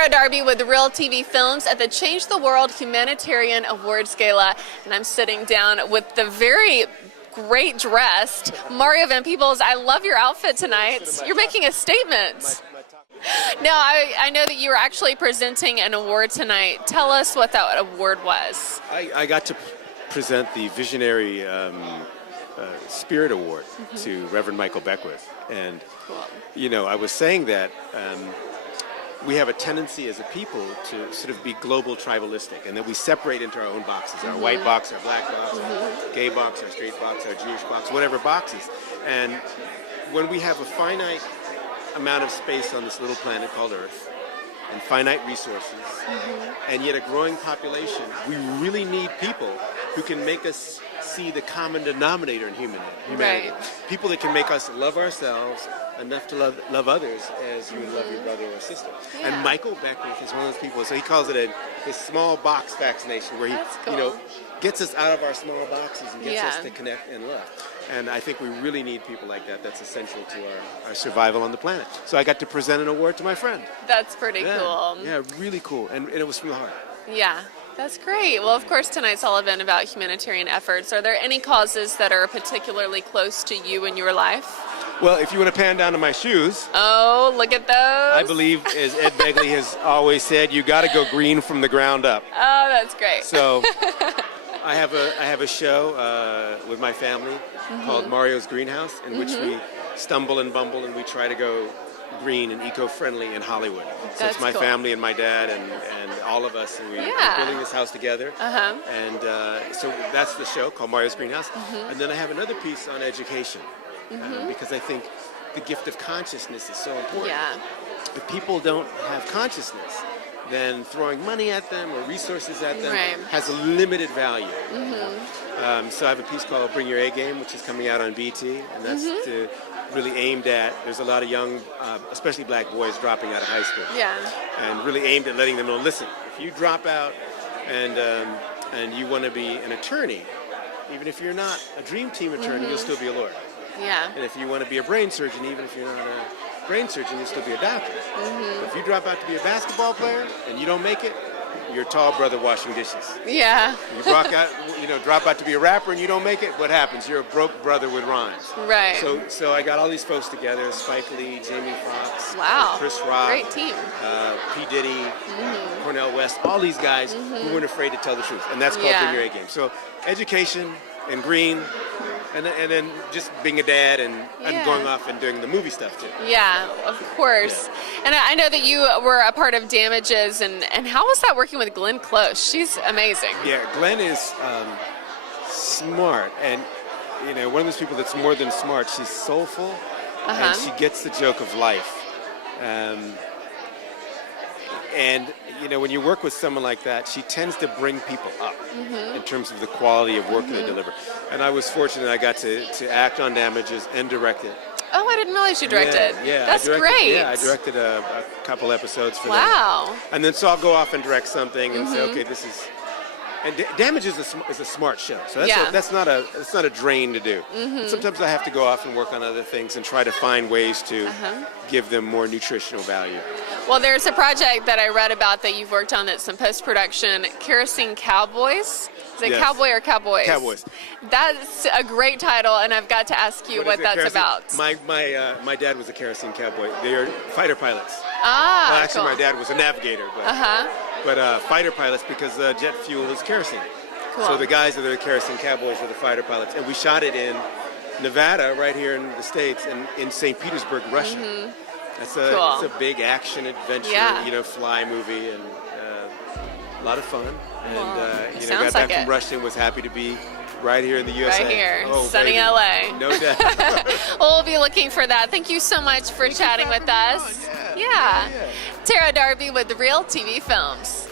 Tara Darby with the Real TV Films at the Change the World Humanitarian Awards Gala, and I'm sitting down with the very great dressed Mario Van Peebles. I love your outfit tonight. You're making a statement. Now, I know that you were actually presenting an award tonight. Tell us what that award was. I got to present the Visionary Spirit Award to Reverend Michael Beckwith. And, you know, I was saying that we have a tendency as a people to sort of be global tribalistic, and that we separate into our own boxes, our white box, our black box, our gay box, our straight box, our Jewish box, whatever boxes. And when we have a finite amount of space on this little planet called Earth, and finite resources, and yet a growing population, we really need people who can make us see the common denominator in humanity. Right. People that can make us love ourselves enough to love others as you would love your brother or sister. Yeah. And Michael Beckwith is one of those people, so he calls it a small box vaccination, where he cool. you know, gets us out of our small boxes and gets us to connect and love. And I think we really need people like that. That's essential to our survival on the planet. So I got to present an award to my friend. That's pretty cool. Yeah, really cool. And it was from the heart. Yeah, that's great. Well, of course, tonight's all event about humanitarian efforts. Are there any causes that are particularly close to you in your life? Well, if you want to pan down to my shoes. Oh, look at those. I believe, as Ed Begley has always said, you got to go green from the ground up. Oh, that's great. So I have a show with my family called Mario's Greenhouse, in which we stumble and bumble and we try to go green and eco-friendly in Hollywood. So it's my family and my dad and all of us, and we're building this house together. And so that's the show called Mario's Greenhouse. And then I have another piece on education, because I think the gift of consciousness is so important. Yeah. If people don't have consciousness, then throwing money at them or resources at them has a limited value. So I have a piece called Bring Your A Game, which is coming out on BT, and that's really aimed at, there's a lot of young, especially black boys, dropping out of high school. Yeah. And really aimed at letting them know, listen, if you drop out and you want to be an attorney, even if you're not a dream team attorney, you'll still be a lawyer. Yeah. And if you want to be a brain surgeon, even if you're not a brain surgeon, you'll still be a doctor. But if you drop out to be a basketball player and you don't make it, you're a tall brother washing dishes. Yeah. You drop out to be a rapper and you don't make it, what happens? You're a broke brother with rhymes. Right. So I got all these folks together: Spike Lee, Jamie Foxx, Chris Rock, great team. P. Diddy, Cornel West, all these guys who weren't afraid to tell the truth. And that's called Bring Your A Game. So education and green, and then just being a dad and going off and doing the movie stuff too. Yeah, of course. Yeah. And I know that you were a part of Damages, and how was that working with Glenn Close? She's amazing. Yeah, Glenn is smart, and you know, one of those people that's more than smart. She's soulful, and she gets the joke of life. And you know, when you work with someone like that, she tends to bring people up in terms of the quality of work they deliver. And I was fortunate I got to act on Damages and direct it. Oh, I didn't realize you directed. Yeah, that's great. Yeah, I directed a couple episodes for them. Wow. And then so I'll go off and direct something and say, okay, this is. And Damages is a smart show, so that's not a drain to do. Sometimes I have to go off and work on other things and try to find ways to give them more nutritional value. Well, there's a project that I read about that you've worked on that's some post-production, Kerosene Cowboys. Is it Cowboy or Cowboys? Cowboys. That's a great title, and I've got to ask you what that's about. My dad was a kerosene cowboy. They are fighter pilots. Ah, well, actually, my dad was a navigator, but fighter pilots, because jet fuel is kerosene. Cool. So the guys that are the kerosene cowboys are the fighter pilots, and we shot it in Nevada, right here in the States, and in St. Petersburg, Russia. It's a big action adventure, fly movie, and a lot of fun. And got back from Russia and was happy to be right here in the USA. Right here, sunny LA. No doubt. Well, we'll be looking for that. Thank you so much for chatting with us. Yeah. Tara Darby with the Real TV Films.